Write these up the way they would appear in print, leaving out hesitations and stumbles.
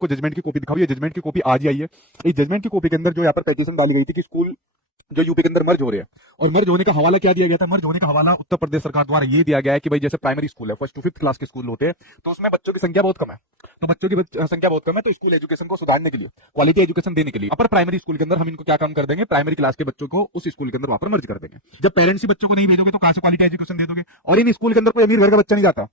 को जजमेंट की कॉपी दिखाओ। ये जजमेंट की कॉपी आज ही आई है। इस जजमेंट की कॉपी के अंदर जो यहाँ पर पेटिशन डाली गई थी कि स्कूल जो यूपी के अंदर मर्ज हो रहे हैं, और मर्ज होने का हवाला क्या दिया गया था? मर्ज होने का हवाला उत्तर प्रदेश सरकार द्वारा ये दिया गया है कि भाई जैसे प्राइमरी स्कूल है, फर्स्ट टू फिफ्थ क्लास के स्कूल होते हैं, तो उसमें बच्चों की संख्या बहुत कम है। तो बच्चों की संख्या बहुत कम है, तो स्कूल एजुकेशन को सुधारने के लिए, क्वालिटी एजुकेशन देने के लिए अपर प्राइमरी स्कूल के अंदर हम इनको क्या काम कर देंगे? प्राइमरी क्लास के बच्चों को उस स्कूल के अंदर वहां पर मर्ज कर देंगे। जब पेरेंट्स ही बच्चों को नहीं भेजोगे तो कहां से क्वालिटी एजुकेशन दे दोगे? और इन स्कूल के अंदर कोई अमीर घर का बच्चा नहीं जाता,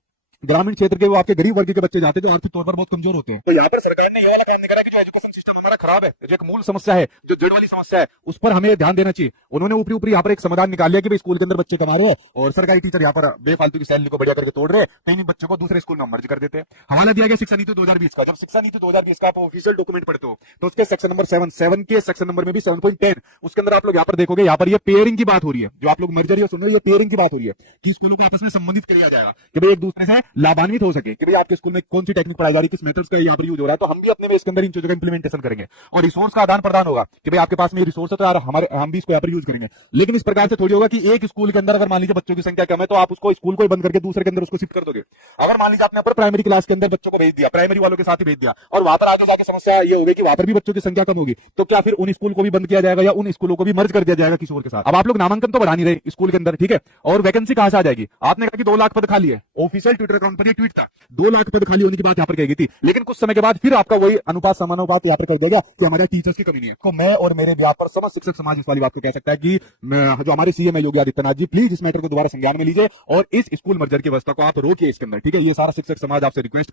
ग्रामीण क्षेत्र के वो आपके गरीब वर्ग के बच्चे जाते हैं जो आर्थिक तौर पर बहुत कमजोर होते हैं। तो यहाँ पर सरकार ने ये वाला काम नहीं करा कि जो एजुकेशन सिस्टम हमारा खराब है, जो एक मूल समस्या है, जो जड़ वाली समस्या है, उस पर हमें ध्यान देना चाहिए। उन्होंने ऊपरी ऊपरी यहाँ पर एक समाधान निकाल लिया कि भाई स्कूल के अंदर बच्चे कमा रहे हैं और सरकारी टीचर यहाँ पर बेफालतू की सैलरी को बढ़िया करके तोड़ रहे हैं, तो इन बच्चों को दूसरे स्कूल में मर्ज कर देते हैं। हवाला दिया गया शिक्षा नीति 2020 का। जब शिक्षा नीति 2020 का आप ऑफिशियल डॉक्यूमेंट पढ़ते हो तो उसके सेक्शन नंबर 7 के सेक्शन नंबर में भी 7.10 उसके अंदर आप लोग यहाँ पर देखोगे, यहाँ पर ये पेयरिंग की बात हो रही है। जो आप लोग मर्जरी हो सुन रहे हो, ये पेयरिंग की बात हो रही है कि स्कूलों को आपस में संबंधित किया जाएगा कि भाई एक दूसरे से लाभान्वित हो सके, कि भाई आपके स्कूल में कौन सी टेक्निक पढ़ाई जा रही है, किस मेथड्स का यहाँ पर यूज हो रहा है, तो हम भी अपने में इसके अंदर इन चीजों का इंप्लीमेंटेशन करेंगे और रिसोर्स का आदान प्रदान होगा कि भाई आपके पास में रिसोर्स है तो यार हमारे हम भी इसको यहाँ पर यूज करेंगे। लेकिन इस प्रकार से थोड़ी होगा कि एक स्कूल के अंदर अगर मान लीजिए बच्चों की संख्या कम है तो आप उसको स्कूल को ही बंद करके दूसरे के अंदर उसको शिफ्ट कर दोगे। अगर मान लीजिए आपने अपर प्राइमरी क्लास के अंदर बच्चों को भेज दिया, प्राइमरी वालों के साथ ही भेज दिया, और वहां पर आगे जाके समस्या ये होगी कि वहां पर भी बच्चों की संख्या कम होगी, तो क्या फिर उन स्कूल को भी बंद किया जाएगा या उन स्कूलों को भी मर्ज कर दिया जाएगा किसी और के साथ? अब आप लोग नामांकन तो बढ़ा नहीं रहे स्कूल के अंदर, ठीक है, और वैकेंसी कहां से आ जाएगी? आपने कहा कि 2 लाख पद खाली है, ऑफिशियल ट्विटर अकाउंट पर ये ट्वीट था, 2 लाख पद खाली होने की बात यहाँ पर कही गई थी, लेकिन कुछ समय के बाद फिर आपका वही अनुपात समानुपात यहाँ पर कर देगा कि हमारे टीचर्स की कमी नहीं है। तो मैं और मेरे ब्याह पर समस्त शिक्षक समाज इस वाली बात को कह सकता है कि जो हमारे सीएम है योगी आदित्यनाथ जी, प्लीज इस मैटर को दोबारा संज्ञान में लीजिए और इस स्कूल मर्जर की व्यवस्था को आप रोकिए इसके अंदर, ठीक है। ये सारा शिक्षक समाज आपसे रिक्वेस्ट